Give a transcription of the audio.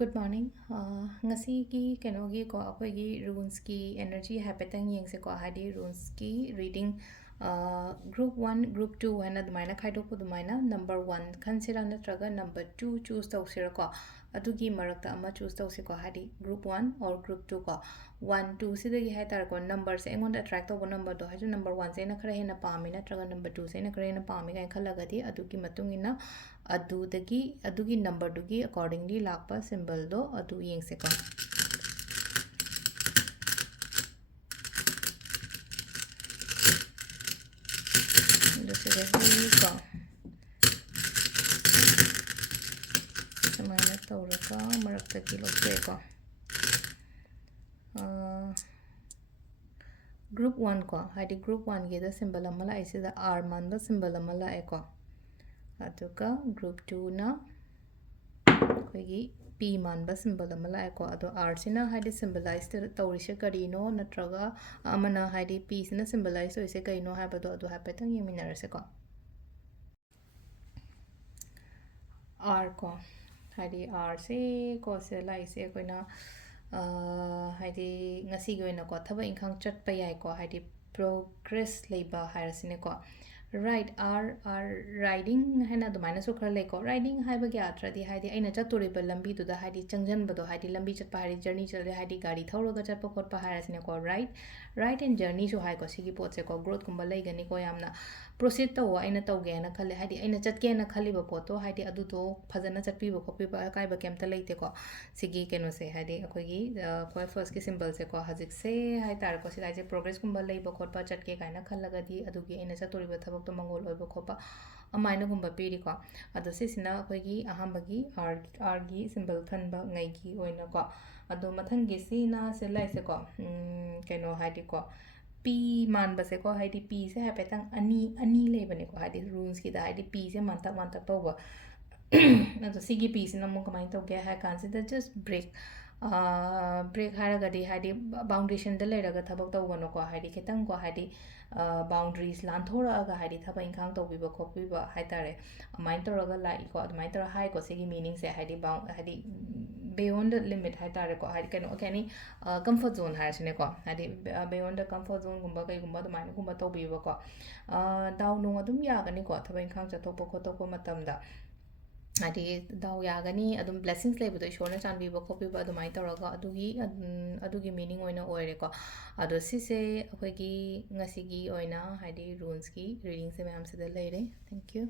Good morning. Ngasigi kenogi ko akoigi runes ki energy hapetang yengse ko hadi runes ki reading group 1 group 2 hana dumaina khaidokpu dumaina number 1 khansira natraga number 2 choose tawsira ko adugi marakta ama choose tawsi ko hadi group 1 or group 2 ko 1 2 sidagi hai tar ko number se engon attract to number do haju number 1 se na khara hena paami natraga number 2 se na khara hena paami ga khalagadi adugi matungina adugi number dugi accordingly lakpa symbol do adu yengse ko dusiragi ko samaina tawraka maraktagi lokse ko group 1 ko hadi group 1 ge da symbol amala aise da r man da symbol amala eko aduga group 2 na koigi p man ba symbol amala eko ado r sina hadi symbolize tawrise karino natraga amana hadi p sina symbolize hoise kaino habado adu hapetang yeminarase ko r ko hadi r se ko se laise koina hadi ngasi gi oina ko thaba inkhang chatpa yai ko hadi progress leiba hairasine ko right are riding hena dumaina su khar lei ko riding haiba gya atradi hadi aina chature ba lambi du da hadi changjan ba do hadi lambi chatpa hari journey chale hadi gari thauroga chatpa khotpa hairasine ko right and journey su hai ko sigi pot se ko growth kumba lei gani ko yamna proceed to aina tawge na khale hadi aina chatke na khali ba poto hadi adu to phajana chatpi ba copy ba kai ba kemta leite ko sigi keno se hadi akogi koi first ki symbol se ko hajik se hai tar ko sida je progress kumba lei ba khotpa chatke kaina khallaga di adugi aina chatori ba thabak to mangol oi ba khopa amaina gumba piri ko adu se sina akogi ahambagi r gi symbol khanba ngai gi oina ko adu mathangi sina se lai se ko keno hadi ko p man base ko hadi p se hapetang ani lebane ko hadi runes ki da hadi p se manta toba ado sigi p se namu kamai to ge ha kan se da just break haraga di hadi foundation da leraga thabak to gono ko hadi ketang ko hadi boundaries lan thora aga hadi thaba inkhang to biba khopi ba hai tare amai to raga lai ko amai to hai ko sigi meaning se hadi hadi beyond the limit hai tare ko hadi kano kani comfort zone hai sine ko hadi beyond the comfort zone gumba kai gumba da mai gumba to biba ko daw no adum ya gani ko thaba inkhang cha thokpo ko to ko matam da hadi daw ya gani adum blessings lebu do ishorna chanbi ba khopi ba adumai tawraga adugi meaning oina oire ko ado sise akhoi gi ngasi gi oina hadi runes ki reading se ma'am se da leire thank you